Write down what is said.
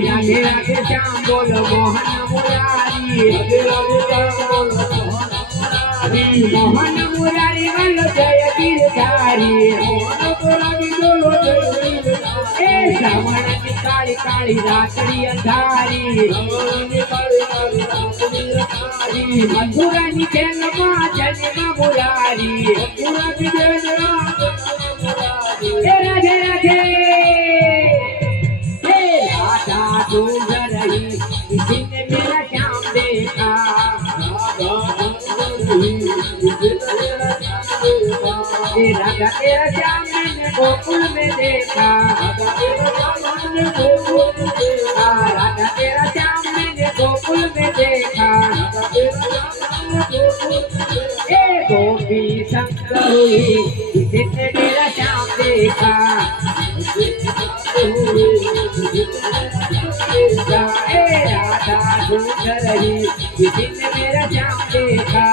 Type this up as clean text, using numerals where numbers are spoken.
राधे राधे श्याम बोल मोहन मुरारी मोहन मुरारी बोलो जय गिरधारी ए श्रावणाची काळी काळी रात्री अंधारी मथुरानी जन्मा जन्म मुरारी राधे राधे राधा डूंगर रही जिसने मेरा श्याम देखा राधा तेरा श्याम मैंने गोकुल में देखा राधा तेरा श्याम मैंने गोकुल में देखा ए गोपी शंकर हुई जिसने मेरा श्याम देखा राधा ढूंढ रही जिसने मेरा श्याम देखा